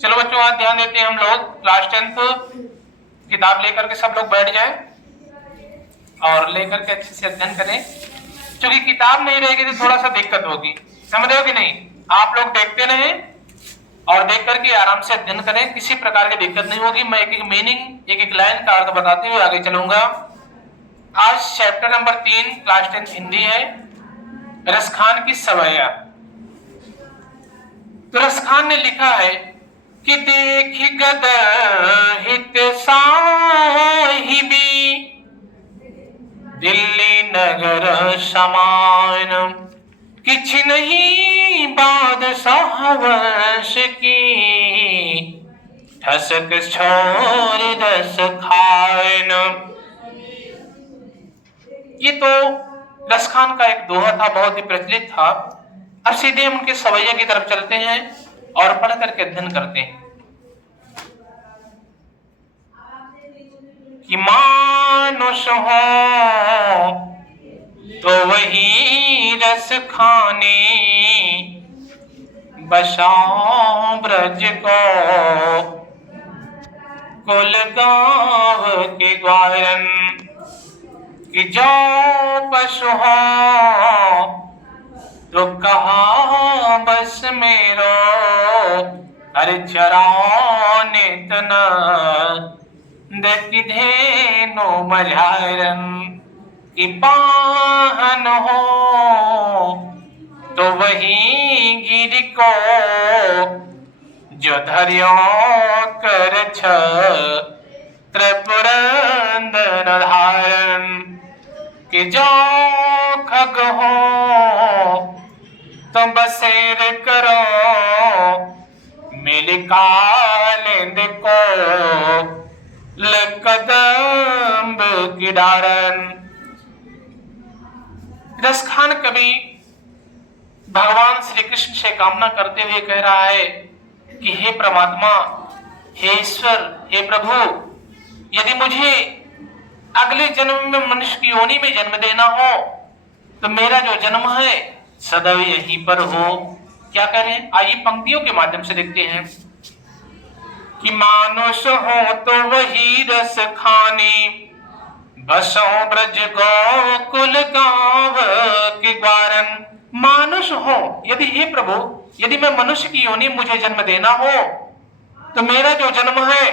चलो बच्चों, आज ध्यान देते हैं हम लोग। क्लास 10th किताब लेकर के सब लोग बैठ जाएं और लेकर के अच्छे से अध्ययन करें, क्योंकि किताब नहीं रहेगी तो थोड़ा सा दिक्कत होगी। समझ रहे हो कि नहीं? आप लोग देखते रहें और देख करके आराम से अध्ययन करें, किसी प्रकार की दिक्कत नहीं होगी। मैं एक एक मीनिंग, एक एक लाइन का अर्थ बताते हुए आगे चलूंगा। आज चैप्टर नंबर 3 क्लास 10 हिंदी है, रसखान की सवैया। तो रसखान ने लिखा है कि देख गद हित साहिबी दिल्ली नगर समान, किछ नहीं बादशाह वंश की ठसक छोड़ दस खान। ये तो रसखान का एक दोहा था, बहुत ही प्रचलित था। अब सीधे हम उनके सवैया की तरफ चलते हैं और पढ़ करके अध्ययन करते हैं कि मानुष हो तो वही रस खाने, बसाओ ब्रज को कुल गाँव के ग्वारन। कि जो पशु हो तो कहा बस मेरो, अरे चराओ नित देखी धेनु मझारन। कि पाहन हो तो वही गिर को जो धर्यो कर त्रिपुरंदर धारण। कि जो खग हो तो बसेर करो मिल कालिंद को लकदम्ब की डारन। रसखान कवि भगवान श्री कृष्ण से कामना करते हुए कह रहा है कि हे परमात्मा, हे ईश्वर, हे प्रभु, यदि मुझे अगले जन्म में मनुष्य की योनि में जन्म देना हो तो मेरा जो जन्म है सदैव यहीं पर हो। क्या करें? आइए पंक्तियों के माध्यम से देखते हैं कि मानुष हो तो वही रस खाने, बसो ब्रज गोकुल गाँव के ग्वारन। मानुष हो, यदि हे प्रभु, यदि मैं मनुष्य की योनि मुझे जन्म देना हो तो मेरा जो जन्म है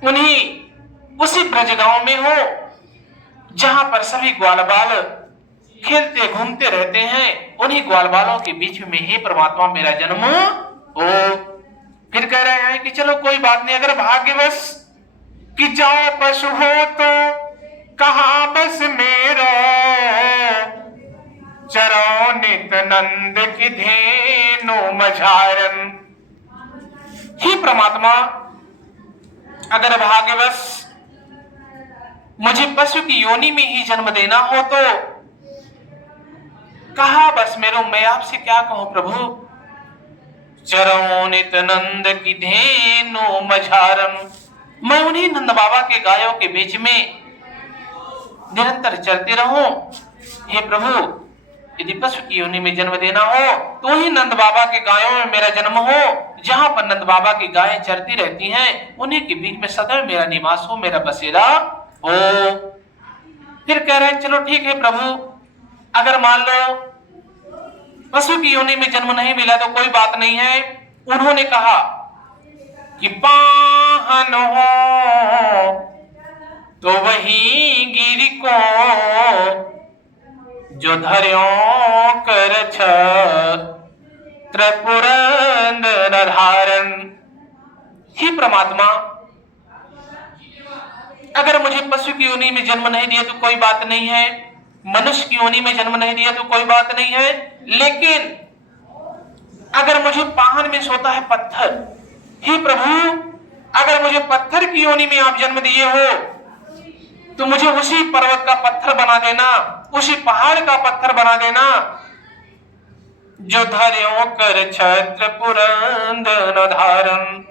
उन्हीं उसी ब्रज गांव में हो जहां पर सभी ग्वाल बाल खेलते घूमते रहते हैं। उन्हीं ग्वाल बालों के बीच में हे परमात्मा मेरा जन्म हो। फिर कह रहे हैं कि चलो कोई बात नहीं, अगर भाग्यवश कि जाओ पशु हो तो कहा बस मेरो, चरो नित नंद की धेनु मझारन। हे परमात्मा, अगर भाग्यवश मुझे पशु की योनि में ही जन्म देना हो तो कहा बस मेरो, मैं आपसे क्या कहूं प्रभु। चरो नित नंद की धेनु मझारन, मैं उन्हीं नंद बाबा के गायों के बीच में निरंतर चलते रहूं। हे प्रभु, यदि पशु की योनि में जन्म देना हो तो ही नंद बाबा के गायों में मेरा जन्म हो, जहां पर नंद बाबा की गायें चरती रहती हैं, उन्हीं के बीच में सदैव मेरा निवास हो, मेरा बसेरा हो। फिर कह रहे हैं चलो ठीक है प्रभु, अगर मान लो पशु की योनि में जन्म नहीं मिला तो कोई बात नहीं है। उन्होंने कहा कि पाहन हो तो वही गिर को जो धर्यो कर त्रिपुरंदर धारण। हे परमात्मा, अगर मुझे पशु की योनि में जन्म नहीं दिया तो कोई बात नहीं है, मनुष्य की योनि में जन्म नहीं दिया तो कोई बात नहीं है, लेकिन अगर मुझे पाहन में सोता है पत्थर, हे प्रभु, अगर मुझे पत्थर की योनि में आप जन्म दिए हो तो मुझे उसी पर्वत का पत्थर बना देना, उसी पहाड़ का पत्थर बना देना जो धर्यो कर छत्र पुरंदर धारण।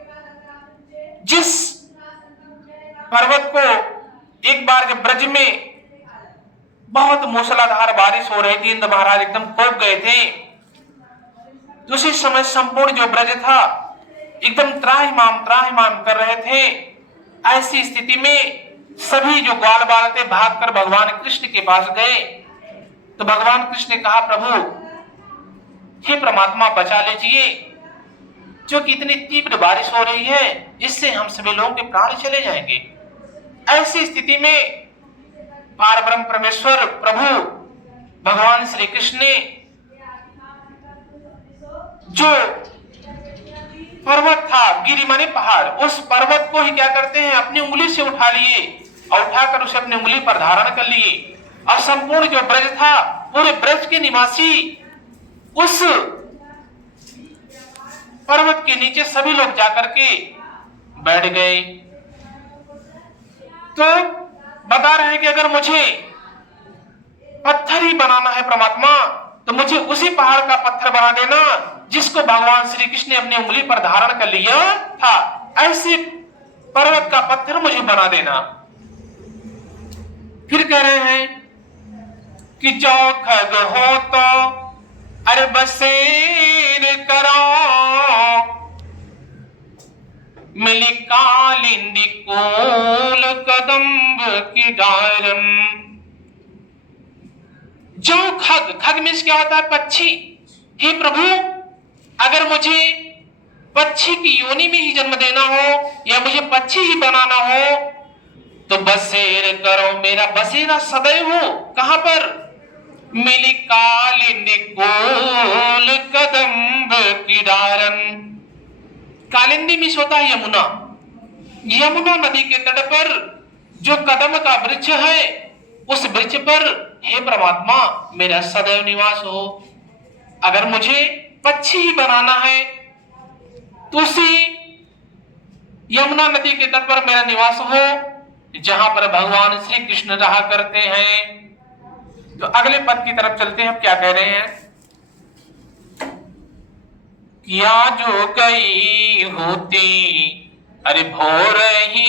जिस पर्वत को एक बार जब ब्रज में बहुत मूसलाधार बारिश हो रही थी, इंद्र महाराज एकदम कोप गए थे, तो उसी समय संपूर्ण जो ब्रज था एकदम त्राहिमाम कर रहे थे। ऐसी स्थिति में सभी जो ग्वाल बाल थे भागकर भगवान कृष्ण के पास गए। तो भगवान कृष्ण ने कहा, प्रभु हे परमात्मा बचा लीजिए, जो कि इतनी तीव्र बारिश हो रही है, इससे हम सभी लोगों के प्राण चले जाएंगे। ऐसी स्थिति में पारब्रह्म परमेश्वर प्रभु भगवान श्री कृष्ण ने जो पर्वत था, गिरि माने पहाड़, उस पर्वत को ही क्या करते हैं, अपनी उंगली से उठा लिए और उठाकर उसे अपनी उंगली पर धारण कर लिए। और संपूर्ण जो ब्रज था, पूरे ब्रज के निवासी उस पर्वत के नीचे सभी लोग जाकर के बैठ गए। तो बता रहे हैं कि अगर मुझे पत्थर ही बनाना है परमात्मा, तो मुझे उसी पहाड़ का पत्थर बना देना जिसको भगवान श्री कृष्ण ने अपनी उंगली पर धारण कर लिया था। ऐसे पर्वत का पत्थर मुझे बना देना। फिर कह रहे हैं कि जो खग हो तो अरे बसेर करो, मिली कालिंदी कोल कदम्ब की डारन। जो खग मीन्स क्या होता है, पक्षी। हे प्रभु अगर मुझे पक्षी की योनि में ही जन्म देना हो या मुझे पक्षी ही बनाना हो तो बसेर करो, मेरा बसेरा सदैव हो। कहां पर, मिली कालिंदी कोल कदम्ब की डारन। कालिंदी मीन्स होता है यमुना। यमुना नदी के तट पर जो कदम का वृक्ष है, उस वृक्ष पर हे परमात्मा मेरा सदैव निवास हो। अगर मुझे पक्षी ही बनाना है तो उसी यमुना नदी के तट पर मेरा निवास हो, जहां पर भगवान श्री कृष्ण रहा करते हैं। तो अगले पद की तरफ चलते हैं। क्या कह रहे हैं, किया जो गई होती अरे भोर ही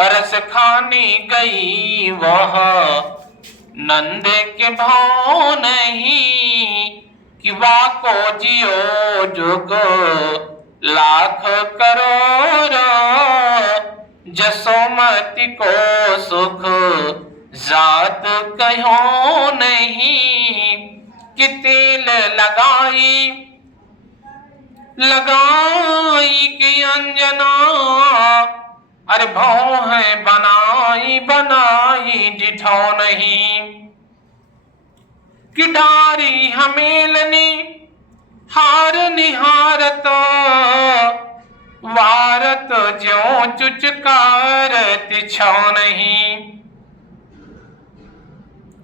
रस खाने गई वह नंद के भाव नहीं, कि वाको जियो जुग लाख करोड़, जसोमति को सुख जात कहो नहीं, कि तेल लगाई कि अंजना, अरे भौ है बनाई जिठो नहीं, कि डारी हमेलनी हार निहारत, वारत ज्यों चुचकारत छो नहीं।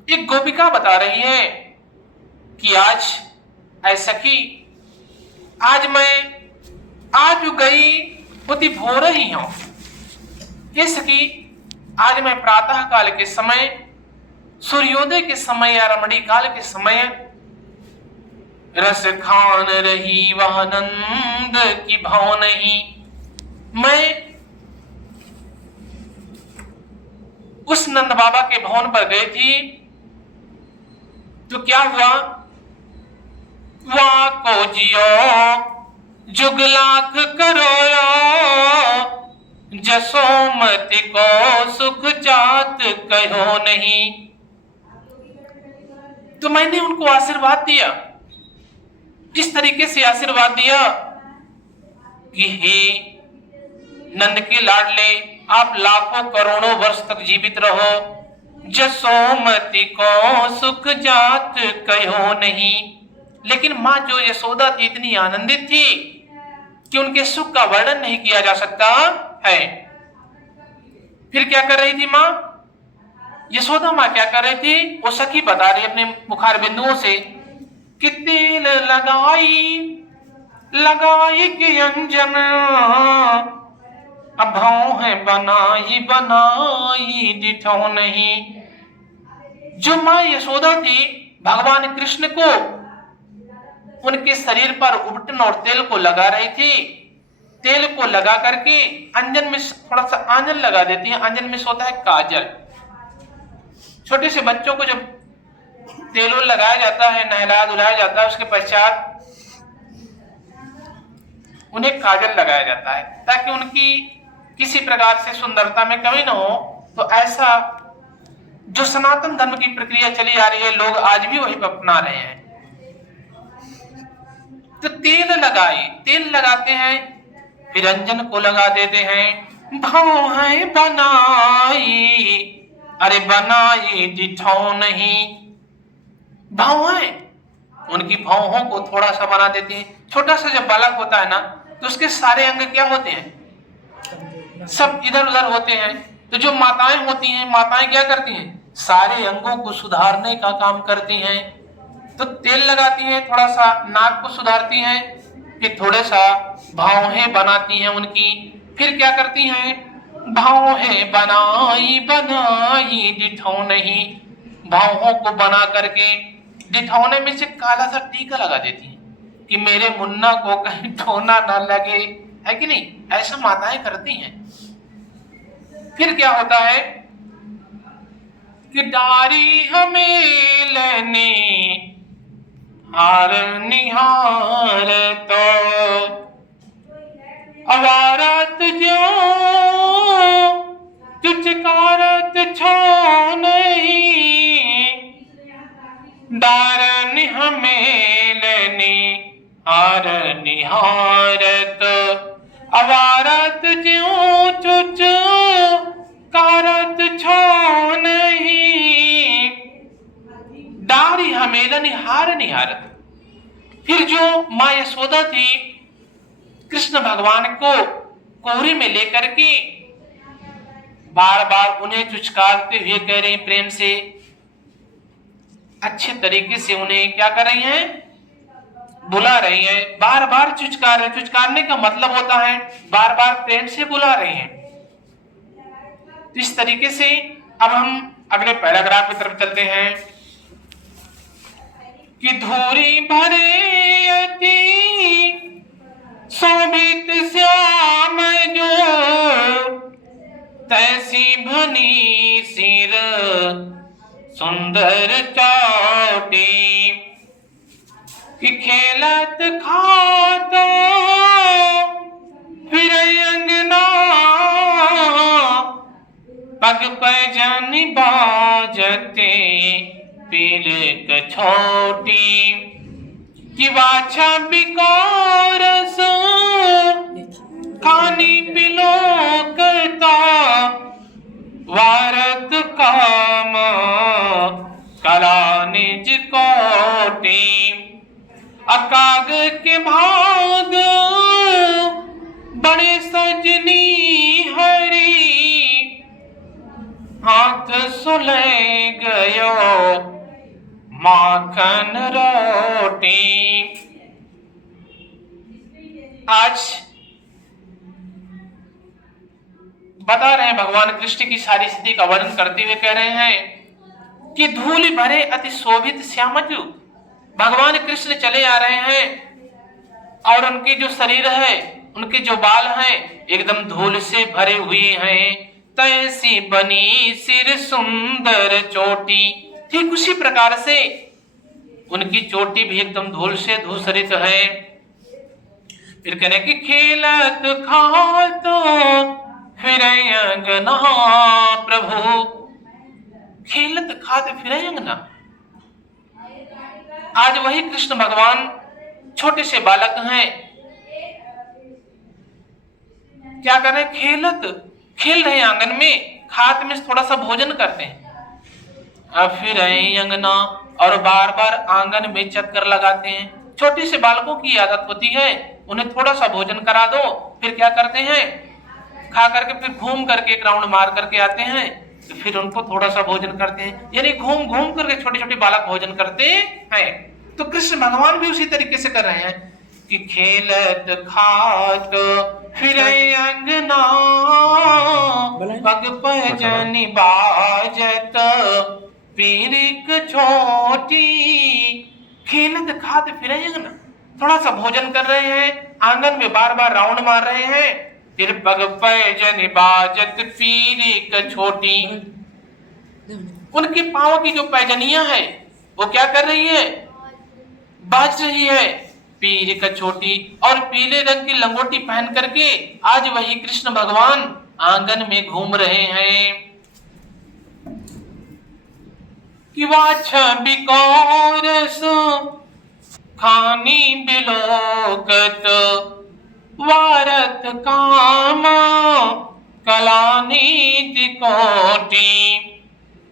एक गोपिका बता रही है कि आज ऐसा कि आज गई होती भोर ही हूं। ये सखी आज मैं प्रातः काल के समय, सूर्योदय के समय या रमणी काल के समय रस खान रही वह नंद की भाव नहीं। मैं उस नंद बाबा के भवन पर गई थी। तो क्या हुआ, वाको जियो जुगलाख करोयो, जसोमति को सुख जात कहो नहीं। तो मैंने उनको आशीर्वाद दिया, इस तरीके से आशीर्वाद दिया कि हे नंद के लाडले, आप लाखों करोड़ों वर्ष तक जीवित रहो, जसोमति को सुख जात कहो नहीं। लेकिन माँ जो यशोदा थी इतनी आनंदित थी कि उनके सुख का वर्णन नहीं किया जा सकता है। फिर क्या कर रही थी माँ, यशोदा माँ क्या कर रही थी, वो सखी बता रही अपने मुखार बिंदुओं से कि तेल लगाई के अंजन, अब है बनाई डिठो नहीं। जो माँ यशोदा थी भगवान कृष्ण को उनके शरीर पर उबटन और तेल को लगा रही थी। तेल को लगा करके अंजन में थोड़ा सा आंजन लगा देती है। अंजन में होता है काजल। छोटे से बच्चों को जब तेल लगाया जाता है, नहलाया धुलाया जाता है, उसके पश्चात उन्हें काजल लगाया जाता है ताकि उनकी किसी प्रकार से सुंदरता में कमी न हो। तो ऐसा जो सनातन धर्म की प्रक्रिया चली आ रही है, लोग आज भी वही अपना रहे हैं। तो तेल लगाते हैं, फिर अंजन को लगा देते हैं। भाव है बनाई, अरे बनाई दिठाओ नहीं। भाव है, उनकी भावों को थोड़ा सा बना देते हैं। छोटा सा जब बालक होता है ना, तो उसके सारे अंग क्या होते हैं, सब इधर उधर होते हैं। तो जो माताएं होती हैं, माताएं क्या करती हैं, सारे अंगों को सुधारने का काम करती हैं। तो तेल लगाती हैं, थोड़ा सा नाक को सुधारती हैं, फिर थोड़े सा भावें बनाती हैं उनकी। फिर क्या करती हैं, भावें बनाई बनाई दिठाओ नहीं। भावों को बना करके दिठौने में से काला सा टीका लगा देती हैं कि मेरे मुन्ना को कहीं ठोना ना लगे, है कि नहीं। ऐसा माताएं करती हैं। फिर क्या होता है कि डारी हमें लेने हार निहार तो अवारत जो चुचकारत छो नहीं। डारन हमें लेने हार निहारत अवारत ज्यों चुच कारत छो नहीं। डारी हमेलन हार निहारत। फिर जो माँ यशोदा थी, कृष्ण भगवान को कोहरे में लेकर के बार बार उन्हें चुचकारते हुए कह रही प्रेम से, अच्छे तरीके से उन्हें क्या कर रही हैं, बुला रही हैं। बार बार चुचकार रहे। चुचकारने का मतलब होता है बार बार प्रेम से बुला रही हैं। तो इस तरीके से अब हम अगले पैराग्राफ की तरफ चलते हैं कि धूरी भरे अति शोभित श्याम जो तैसी भनी सिर सुंदर चोटी कि खेलत खाता फिर अंगना पग पैजनी बाजते पीर छोटी कि वाछा बिकारस खानी पिलो करता वारत काम कला निज कोटि अकाग के भाग बड़े सजनी हरी हाथ सुले गयो माखन रोटी। आज बता रहे हैं भगवान कृष्ण की सारी स्थिति का वर्णन करते हुए कह रहे हैं कि धूल भरे अति शोभित श्यामजु। भगवान कृष्ण चले आ रहे हैं और उनके जो शरीर है, उनके जो बाल हैं एकदम धूल से भरे हुए हैं। तैसी बनी सिर सुंदर चोटी। ठीक उसी प्रकार से उनकी चोटी भी एकदम धूल से धूसरित है। फिर कहने की खेलत खात फिर अंगना प्रभु। खेलत खात फिर अंगना। आज वही कृष्ण भगवान छोटे से बालक हैं, क्या कर रहे हैं, खेल रहे हैं आंगन में, खात में थोड़ा सा भोजन करते हैं। अब फिर अंगना और बार बार आंगन में चक्कर लगाते हैं। छोटे से बालकों की आदत होती है, उन्हें थोड़ा सा भोजन करा दो, फिर क्या करते हैं, खा करके फिर घूम करके एक राउंड मार करके आते हैं, तो फिर उनको थोड़ा सा भोजन करते हैं। यानी घूम घूम करके छोटे छोटे बालक भोजन करते हैं। तो कृष्ण भगवान भी उसी तरीके से कर रहे हैं कि खेलत खात फिर अंगना पग पैजनी बाजत पीरिक छोटी। खेलत खात फिर अंगना, थोड़ा सा भोजन कर रहे हैं, आंगन में बार बार राउंड मार रहे हैं। फिर पग पैजनी बाजत पीरिक छोटी। उनके पांव की जो पैजनियां है वो क्या कर रही है, बाज रही है। पीर कचोटी और पीले रंग की लंगोटी पहन करके आज वही कृष्ण भगवान आंगन में घूम रहे हैं कि वाछबी कौरस खानी बिलोकत वारत काम कलानीति कोटि।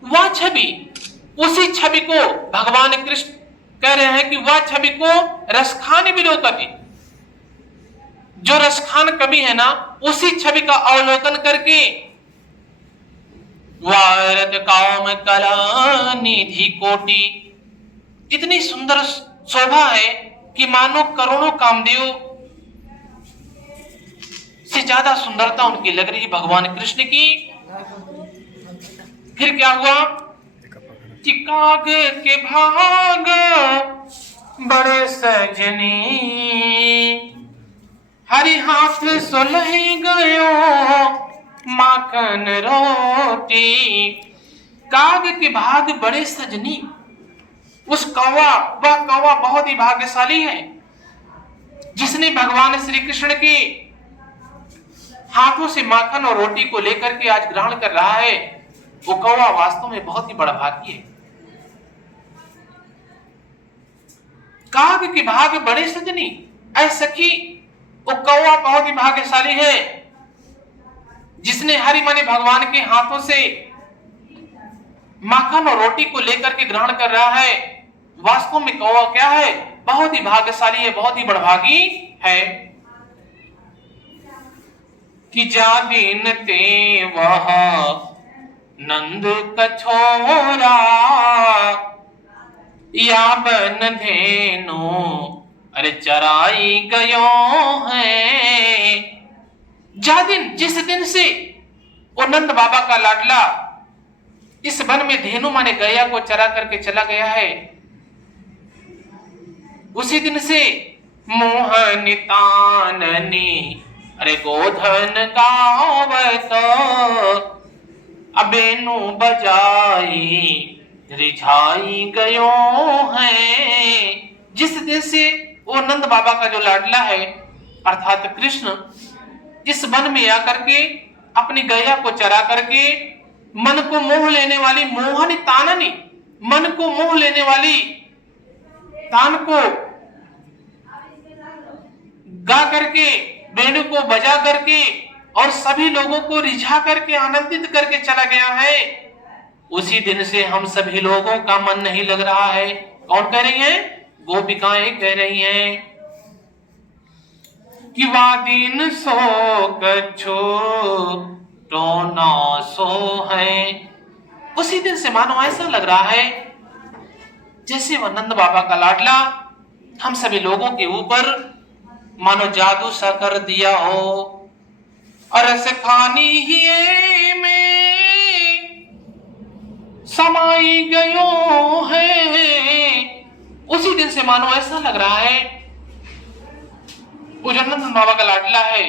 वह छवि, उसी छवि को भगवान कृष्ण कह रहे हैं कि वह छवि को रसखान बिलोकति, जो रसखान कवि है ना, उसी छवि का अवलोकन करके वारत काम कला निधि कोटि, इतनी सुंदर शोभा है कि मानो करोड़ों कामदेव से ज्यादा सुंदरता उनकी लग रही है भगवान कृष्ण की। फिर क्या हुआ कि काग के भाग बड़े सजनी हरि हाथ सुलह गयो माखन रोटी। काग के भाग बड़े सजनी, उस कौवा, वह कौवा बहुत ही भाग्यशाली है जिसने भगवान श्री कृष्ण के हाथों से माखन और रोटी को लेकर के आज ग्रहण कर रहा है। वो कौवा वास्तव में बहुत ही बड़ा भाग्य है। काग के भाग बड़े सजनी, ऐ सखी, वो कौवा बहुत ही भाग्यशाली है जिसने हरि माने भगवान के हाथों से माखन और रोटी को लेकर के ग्रहण कर रहा है। वास्तव में कौवा क्या है, बहुत ही भाग्यशाली है, बहुत ही बड़भागी है कि जा दिन ते वह नंद कछोरा या बन धेनु अरे चराई गयो है। जा दिन, जिस दिन से वो नंद बाबा का लाडला इस वन में धेनु माने गया को चरा करके चला गया है, उसी दिन से मोहन ताननी अरे गोधन गावत अबेनु बजाई रिझाई गयो है। जिस दिन से वो नंद बाबा का जो लाडला है अर्थात कृष्ण इस वन में आकर के अपनी गैया को चरा करके मन को मोह लेने वाली मोहनी ताननी, मन को मोह लेने वाली तान को गा करके, वेणु को बजा करके और सभी लोगों को रिझा करके आनंदित करके चला गया है। उसी दिन से हम सभी लोगों का मन नहीं लग रहा है। कौन कह रही हैं? गोपिकाएं कह रही हैं कि वादीन सो कछो तो ना सो है। उसी दिन से मानो ऐसा लग रहा है जैसे वह नंद बाबा का लाडला हम सभी लोगों के ऊपर मानो जादू सा कर दिया हो और ऐसे खानी ही में समाई गयो है। उसी दिन से मानो ऐसा लग रहा है वो जो नंद बाबा का लाडला है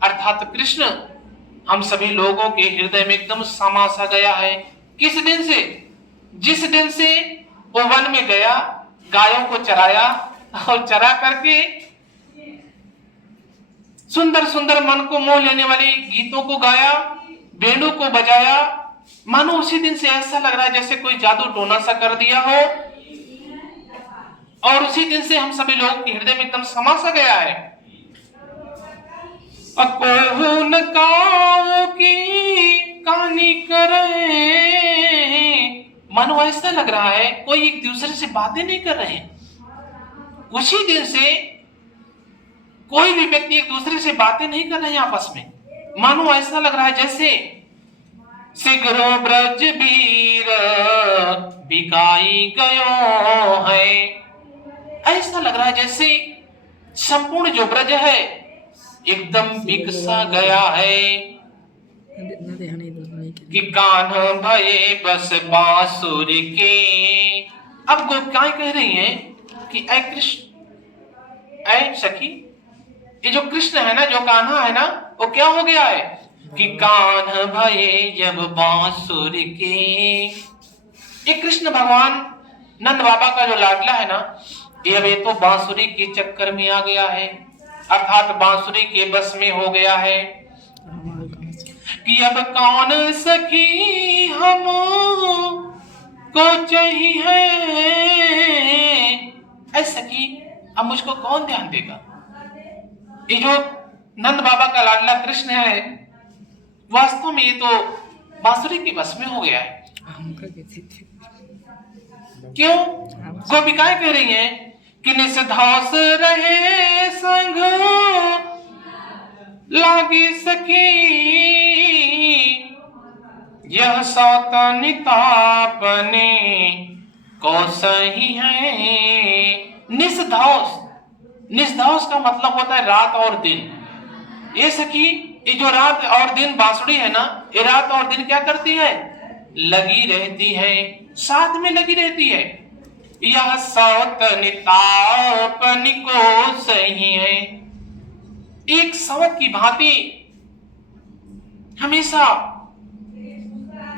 अर्थात कृष्ण हम सभी लोगों के हृदय में एकदम समा सा गया है। किस दिन से? जिस दिन से वो वन में गया, गायों को चराया और चरा करके सुंदर सुंदर मन को मोह लेने वाली गीतों को गाया, वेणु को बजाया। मानो उसी दिन से ऐसा लग रहा है जैसे कोई जादू टोना सा कर दिया हो और उसी दिन से हम सभी लोगों के हृदय में एकदम समा सा गया है। अकोहन काओ की कहानी करे, मानो ऐसा लग रहा है कोई एक दूसरे से बातें नहीं कर रहे। उसी दिन से कोई भी व्यक्ति एक दूसरे से बातें नहीं कर रहे हैं आपस में। मानो ऐसा लग रहा है जैसे शीघ्र ब्रज वीर बिकाई गयो है। ऐसा लग रहा है जैसे संपूर्ण जो ब्रज है एकदम बिकसा गया है कि कान भये बस बांसुर के। अब गोपिकाएं कह रही हैं कि ऐ कृष्ण, ऐ सखी, ये जो कृष्ण है ना, जो कान्हा है ना, वो क्या हो गया है कि कान भये जब बांसुर के। ये कृष्ण भगवान नंद बाबा का जो लाडला है ना, ये तो बांसुरी के चक्कर में आ गया है, अर्थात बांसुरी के बस में हो गया है कि अब कौन सखी हम को चाहिए, ऐ सखी अब मुझको कौन ध्यान देगा। ये जो नंद बाबा का लाडला कृष्ण है, वास्तव में ये तो बांसुरी के बस में हो गया है। क्यों? गोपिकाएं कह रही हैं कि निसधास रहे संग लागी सखी, यह सौतनितापने को सही है। निसधास, निसधास का मतलब होता है रात और दिन। ये सखी ये जो रात और दिन बांसुरी है ना, ये रात और दिन क्या करती है? लगी रहती है, साथ में लगी रहती है। यह सौतनितापन को सही है, एक सवत की भांति हमेशा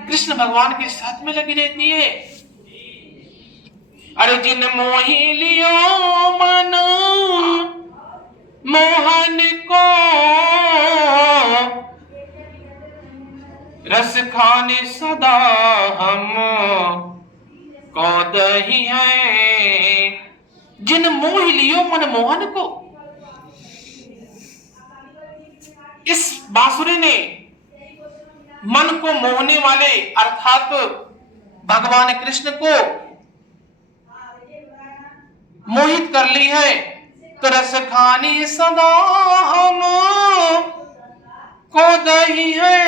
कृष्ण भगवान के साथ में लगी रहती है। अरे जिन मोही लियो मन मोहन को, रस खाने सदा हम को दही है। जिन मोह लियो मन मोहन को, इस बांसुरी ने मन को मोहने वाले अर्थात भगवान कृष्ण को मोहित कर ली है। तो रस खानी सदा हम को दही है।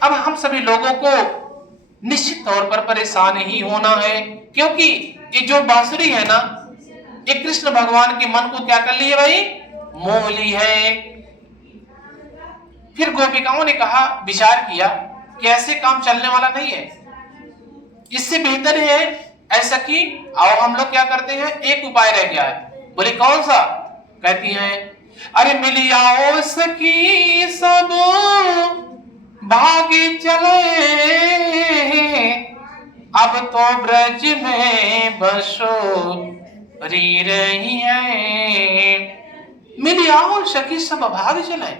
अब हम सभी लोगों को निश्चित तौर पर परेशान ही होना है, क्योंकि ये जो बांसुरी है ना, ये कृष्ण भगवान के मन को क्या कर ली है भाई? मोह ली है। फिर गोपिकाओं ने कहा, विचार किया कि ऐसे काम चलने वाला नहीं है, इससे बेहतर है ऐसा कि आओ हम लोग क्या करते हैं, एक उपाय रह गया है। बोले कौन सा? कहती हैं अरे मिली आओ सखी सब भागे चले, अब तो ब्रज में बसो री रही है। मिली आओ सखी सब भाग चले।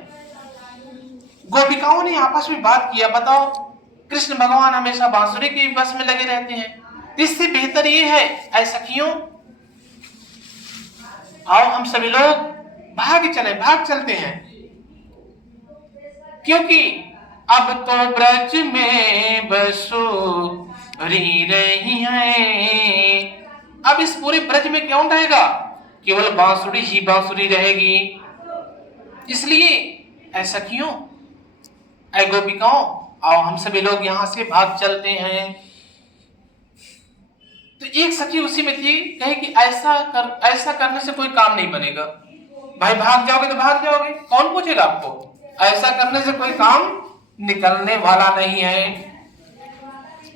गोपिकाओं ने आपस में बात किया, बताओ कृष्ण भगवान हमेशा बांसुरी के बस में लगे रहते हैं, इससे बेहतर ये है ऐ सखियों आओ हम सभी लोग भाग चलते हैं, क्योंकि अब तो ब्रज में बसो री रही है। अब इस पूरे ब्रज में कौन रहेगा? केवल बांसुरी ही बांसुरी रहेगी। इसलिए ऐ सखियों ऐ गोपिकाओं आओ हम सभी लोग यहां से भाग चलते हैं। तो एक सखी उसी में थी, कहे कि ऐसा करने से कोई काम नहीं बनेगा। भाई भाग जाओगे तो भाग जाओगे, कौन पूछेगा आपको? ऐसा करने से कोई काम निकलने वाला नहीं है।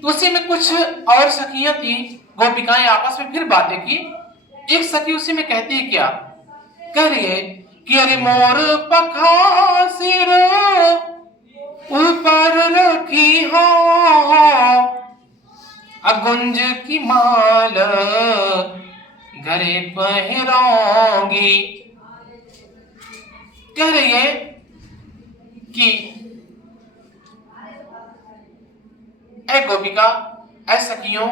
तो उसी में कुछ और सखियां थी, गोपिकाएं आपस में फिर बातें की। एक सखी उसी में कहती है क्या? कह रही है कि अरे मोर पखा सिर ऊपर रखी हो, अगुंज की माल घरे पहराऊंगी। कह रही है कि ऐ गोपिका ऐ सखियों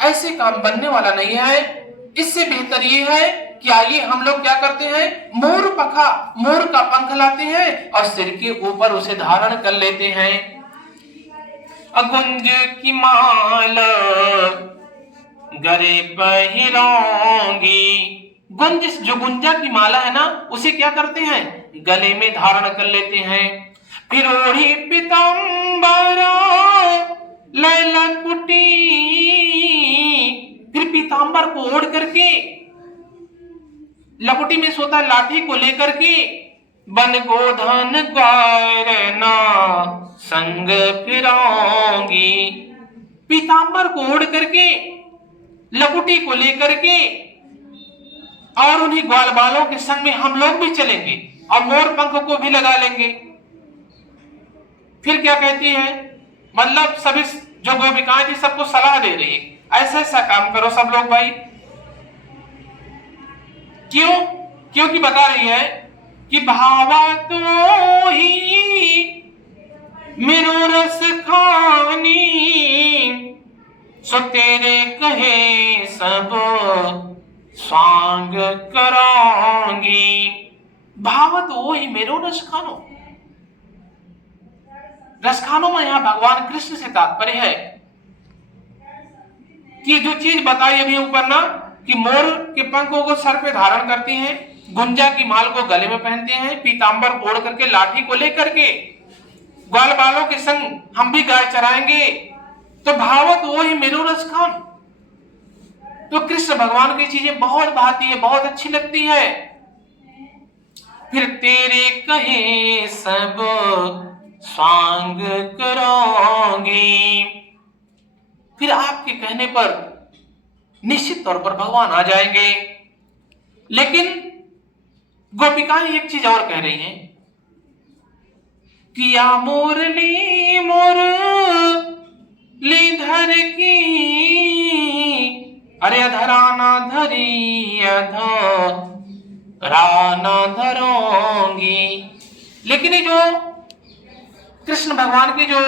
ऐसे काम बनने वाला नहीं है, इससे बेहतर ये है कि आइए हम लोग क्या करते हैं, मोर पखा, मोर का पंख लाते हैं और सिर के ऊपर उसे धारण कर लेते हैं। अगुंज की माल गरे पहिरोंगी। गुंज जो गुंजा की माला है ना, उसे क्या करते हैं, गले में धारण कर लेते हैं। फिर ओढ़ी पीतांबरा लैला कुटी, फिर पीतांबर को ओढ़ करके लकुटी में सोता लाठी को लेकर के बन गोधन गायरना संग फिराऊंगी। पीतांबर को ओढ़ करके लकुटी को लेकर के और उन्हीं ग्वाल बालों के संग में हम लोग भी चलेंगे और मोर पंख को भी लगा लेंगे। फिर क्या कहती है, मतलब सभी जो गोपिकाएं थी सबको सलाह दे रही है, ऐसा ऐसा काम करो सब लोग भाई। क्यों? क्योंकि बता रही है कि भावत ही मेरो रस खानी, सो तेरे कहे सब स्वांग करांगी। भावत वो ही मेरो रस खानो। रस खानो में यहां भगवान कृष्ण से तात्पर्य है कि जो चीज बताई अभी ऊपर ना, कि मोर के पंखों को सर पे धारण करती हैं, गुंजा की माल को गले में पहनते हैं, पीतांबर ओढ़ करके लाठी को लेकर के ग्वाल बालों के संग हम भी गाय चराएंगे, तो भावत वो ही मेरो रस खान। तो कृष्ण भगवान की चीजें बहुत भाती है, बहुत अच्छी लगती है। फिर तेरे कहे सब स्वांग करोगी, फिर आपके कहने पर निश्चित तौर पर भगवान आ जाएंगे। लेकिन गोपिकाएं एक चीज और कह रही हैं कि या मुरली मुरली धर की, अरे अधराना धरी अधराना धरोंगी। लेकिन ये जो कृष्ण भगवान की जो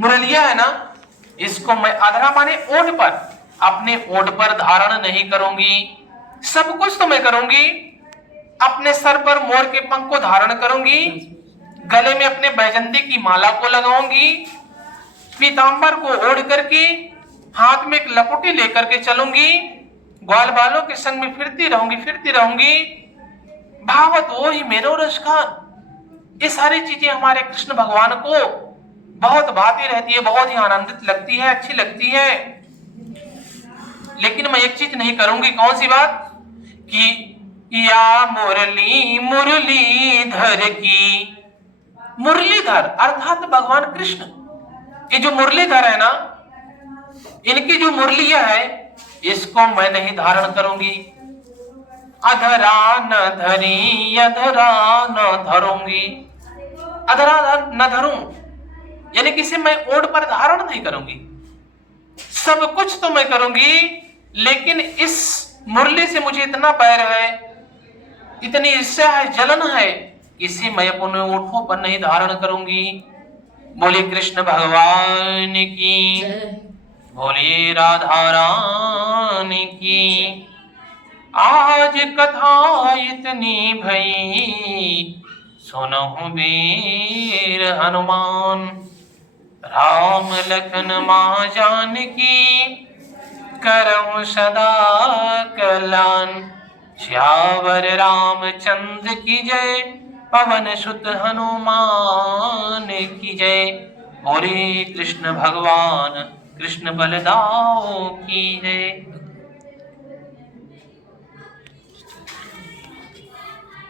मुरलिया है ना, इसको मैं अधरा माने ओढ़ पर, अपने ओढ़ पर धारण नहीं करूंगी। सब कुछ तो मैं करूंगी, अपने सर पर मोर के पंख को धारण करूंगी, गले में अपने बैजंती की माला को लगाऊंगी, पीतांबर को ओढ़ करके हाथ में एक लपुटी लेकर के चलूंगी, ग्वाल बालों के संग में फिरती रहूंगी। भावत वो ही मेरो रस खान। ये सारी चीजें हमारे कृष्ण भगवान को बहुत भाती रहती है, बहुत ही आनंदित लगती है, अच्छी लगती है। लेकिन मैं एक चीज नहीं करूंगी, कौन सी बात? कि या मुरली मुरलीधर की। मुरलीधर अर्थात भगवान कृष्ण, ये जो मुरलीधर है ना, इनकी जो मुरलियां है, इसको मैं नहीं धारण करूंगी। अधरा न धरी अधरा न धरूंगी। अधरा न धरूं यानी किसी मैं ओढ़ पर धारण नहीं करूंगी। सब कुछ तो मैं करूंगी, लेकिन इस मुरली से मुझे इतना बैर है, इतनी ईर्ष्या है, जलन है, इसी मैं अपने ओठों पर नहीं धारण करूंगी। बोले कृष्ण भगवान की, बोले राधा रानी की। आज कथा इतनी भई, सुनहु वीर हनुमान। राम लखन मां जानकी, करहु सदा कल्याण। श्यावर रामचंद्र की जय, पवन सुत हनुमान की जय। बोले कृष्ण भगवान कृष्ण बलदाओ की जय।